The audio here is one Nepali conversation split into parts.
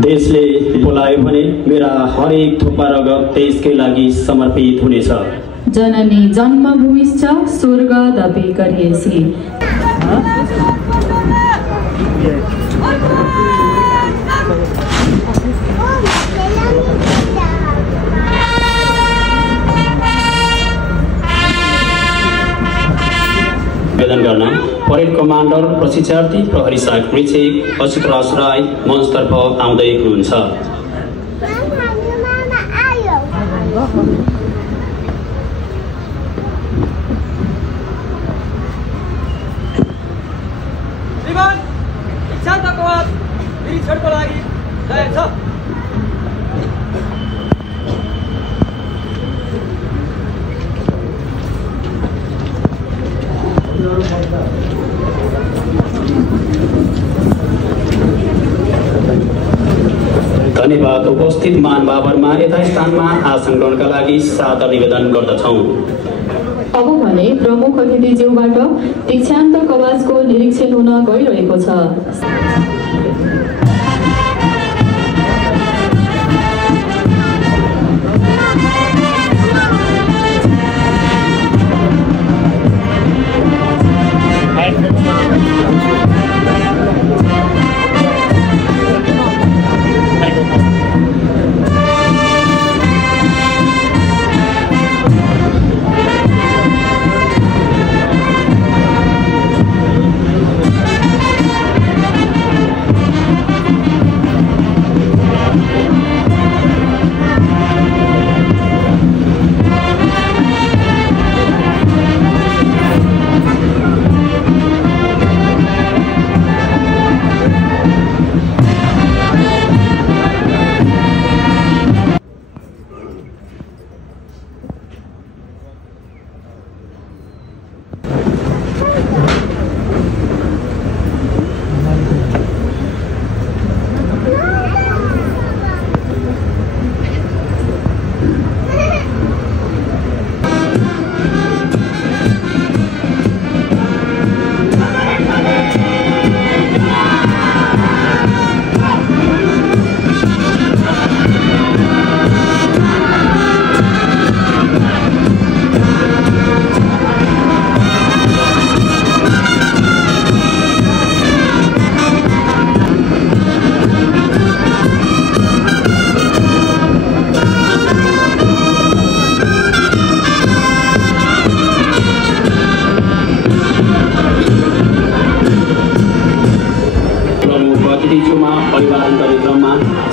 देशले बोलायो भने मेरा हरेक थोपा रगत देशकै लागि समर्पित हुनेछ। जननी जन्मभूमिश्च स्वर्गदपि करियसि। निवेदन गर्न परेड कमान्डर प्रशिक्षार्थी प्रहरी सहायक निरीक्षक अच्युतराज राई मञ्चतर्फ आउँदै हुनुहुन्छ। निरीक्षणको लागि तयार छ। धन्यवाद। उपस्थित महानुभावहरुमा यथास्थानमा आसन ग्रहणका लागि सादर निवेदन गर्दछौं। अब भने प्रमुख अतिथिज्यूबाट दीक्षान्त कवाचको निरीक्षण हुन गइरहेको छ।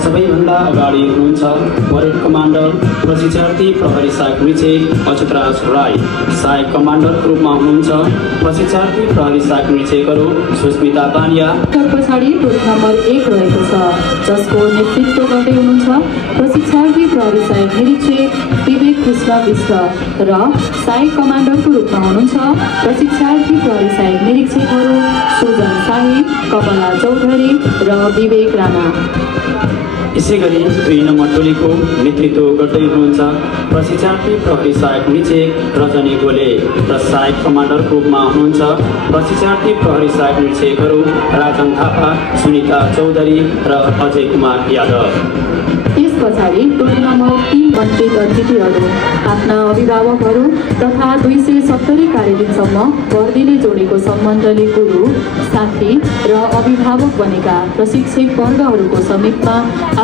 सबैभन्दा अगाडि हुनुहुन्छ परेड कमान्डर प्रशिक्षार्थी प्रहरी सहायक निरीक्षक अच्युतराज राई। सहायक कमान्डरको रूपमा हुनुहुन्छ प्रशिक्षार्थी प्रहरी सहायक निरीक्षकहरू सुस्मिता पानिया। पछाडि टोली नम्बर 1 रहेको छ, जसको नेतृत्व गर्दै हुनुहुन्छ प्रशिक्षार्थी प्रहरी सहायक निरीक्षक विवेक कृष्ण विश्व र सहायक कमान्डरको रूपमा हुनुहुन्छ प्रशिक्षार्थी प्रहरी सहायक निरीक्षकहरू सुजन शाही, कमला चौधरी र विवेक राणा। यसैगरी 2 नम्बर टोलीको नेतृत्व गर्दै हुनुहुन्छ प्रशिक्षार्थी प्रहरी सहायक निरीक्षक रजनी गोले र सहायक कमान्डरको रूपमा हुनुहुन्छ प्रशिक्षार्थी प्रहरी सहायक निरीक्षकहरू राजन थापा, सुनिता चौधरी र अजय कुमार यादव। पछाडि टोली नम्बर 3 वञ्चित अतिथिहरू आफ्ना अभिभावकहरू तथा 270 कार्यदिनसम्म वर्दीले जोडेको सम्बन्धले गुरु साथी र अभिभावक बनेका प्रशिक्षक वर्गहरूको समीपमा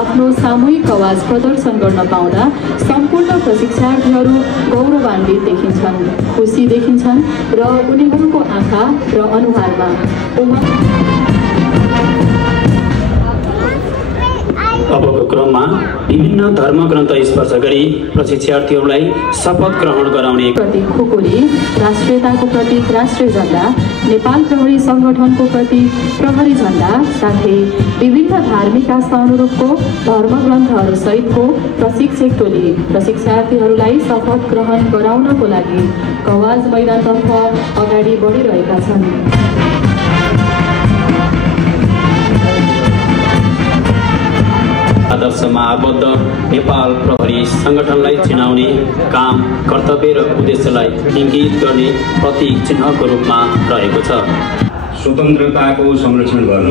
आफ्नो सामूहिक आवाज प्रदर्शन गर्न पाउँदा सम्पूर्ण प्रशिक्षार्थीहरू गौरवान्वित देखिन्छन्, खुसी देखिन्छन् र उनीहरूको आँखा र अनुहारमा अबको क्रममा विभिन्न धर्मग्रन्थ स्पर्श गरी प्रशिक्षार्थीहरूलाई शपथ ग्रहण गराउने प्रतीक खुकुरी, राष्ट्रियताको प्रतीक राष्ट्रिय झण्डा, नेपाल प्रहरी सङ्गठनको प्रतीक प्रहरी झण्डा साथै विभिन्न धार्मिक आस्था अनुरूपको धर्मग्रन्थहरू सहितको प्रशिक्षक टोली प्रशिक्षार्थीहरूलाई शपथ ग्रहण गराउनको लागि कवाज मैदानतर्फ अगाडि बढिरहेका छन्। आदर्शमा आबद्ध नेपाल प्रहरी सङ्गठनलाई चिनाउने काम, कर्तव्य र उद्देश्यलाई इङ्गित गर्ने प्रतीक चिन्हको रूपमा रहेको छ। स्वतन्त्रताको संरक्षण गर्न,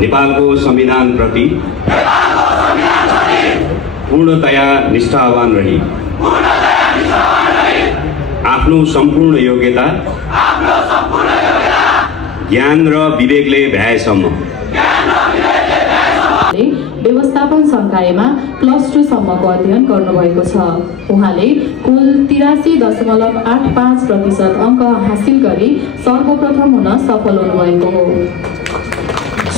नेपालको संविधानप्रति पूर्णतया निष्ठावान रही आफ्नो सम्पूर्ण योग्यता ज्ञान र विवेकले भ्याएसम्म व्यवस्थापन संकायमा +2 सम्मको अध्ययन गर्नुभएको छ। उहाँले कुल 83.85% अङ्क हासिल गरी सर्वप्रथम हुन सफल हुनुभएको हो।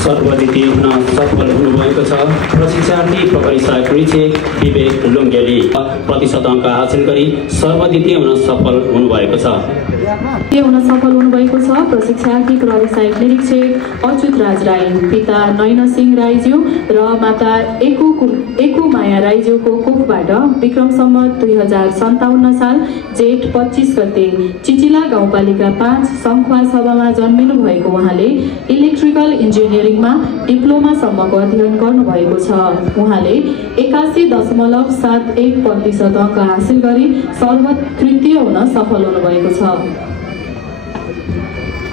सर्वद्वितीय हुन सफल हुनुभएको छ प्रशिक्षार्थी प्रहरी सहायक निरीक्षक विवेक लुङ्गेली। प्रतिशत अङ्क हासिल गरी सर्वद्वितीय हुन सफल हुनुभएको छ। सफल हुनुभएको छ प्रशिक्षार्थी प्रहरी सहायक निरीक्षक अच्युत राज राई, पिता नयन सिंह राईज्यू र माता एकु माया राईज्यूको कोखबाट विक्रम सम्वत 2057 साल जेठ 25 गते चिचिला गाउँपालिका 5 सङ्खुवा सभामा जन्मिनु भएको उहाँले इलेक्ट्रिकल इन्जिनियरिङमा डिप्लोमासम्मको अध्ययन गर्नुभएको छ। उहाँले 81.71% अङ्क हासिल गरी सर्वतृतीय हुन सफल हुनुभएको छ।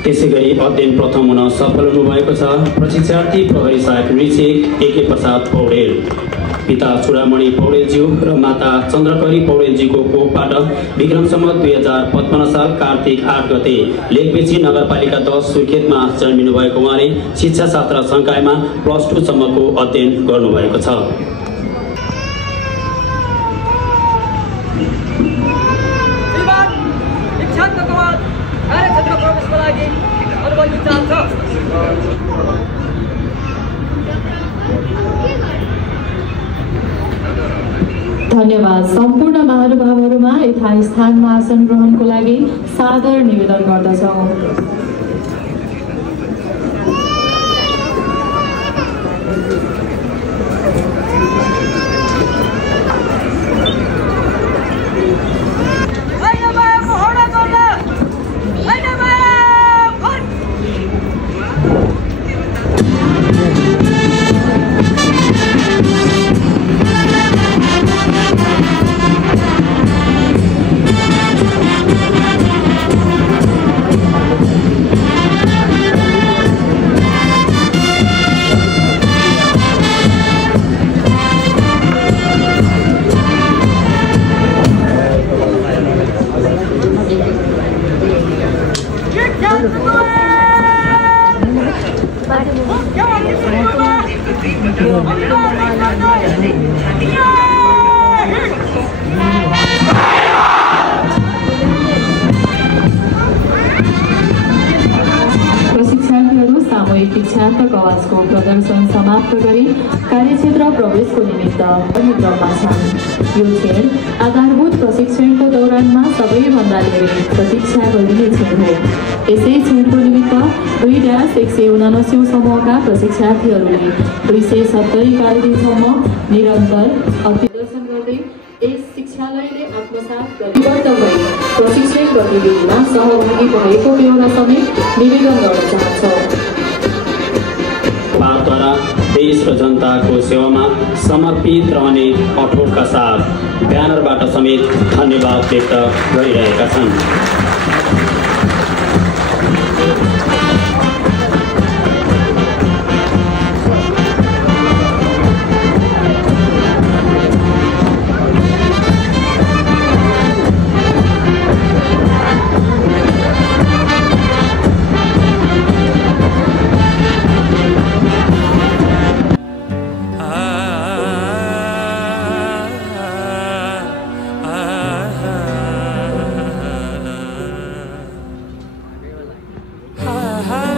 त्यसैगरी अध्ययन प्रथम हुन सफल हुनुभएको छ प्रशिक्षार्थी प्रहरी सहायक निरीक्षक एके प्रसाद पौडेल, पिता चुडामणि पौडेलज्यू र माता चन्द्रकरी पौडेलजीको कोखबाट विक्रम सम्वत 2055 साल कार्तिक 8 गते लेकबेची नगरपालिका 10 सुर्खेतमा जन्मिनु भएको उहाँले शिक्षा शास्त्र संकायमा +2 सम्मको अध्ययन गर्नुभएको छ। धन्यवाद। सम्पूर्ण महानुभावहरूमा यथास्थानमा आसन ग्रहणको लागि सादर निवेदन गर्दछौँ। प्रशिक्षार्थीहरू सामूहिक दीक्षान्तक आवाजको प्रदर्शन समाप्त गरी कार्यक्षेत्र प्रवेशको निमित्त क्रममा छन्। यो क्षण आधारभूत प्रशिक्षणको दौरानमा सबैभन्दा धेरै प्रतीक्षा गरिने क्षण हो। यसै क्षणको निमित्त 2-179 समूहका प्रशिक्षार्थीहरूले 270 कार्यदिनसम्म निरन्तर प्रदर्शन गर्दै यस शिक्षालयले आत्मसात गरिबद्ध भई प्रशिक्षण गतिविधिमा सहभागी भएको बेहोरा समेत निवेदन गर्न चाहन्छौँ। पारद्वारा देश र जनताको सेवामा समर्पित रहने अठोटका साथ ब्यानरबाट समेत धन्यवाद व्यक्त गरिरहेका छन्। high.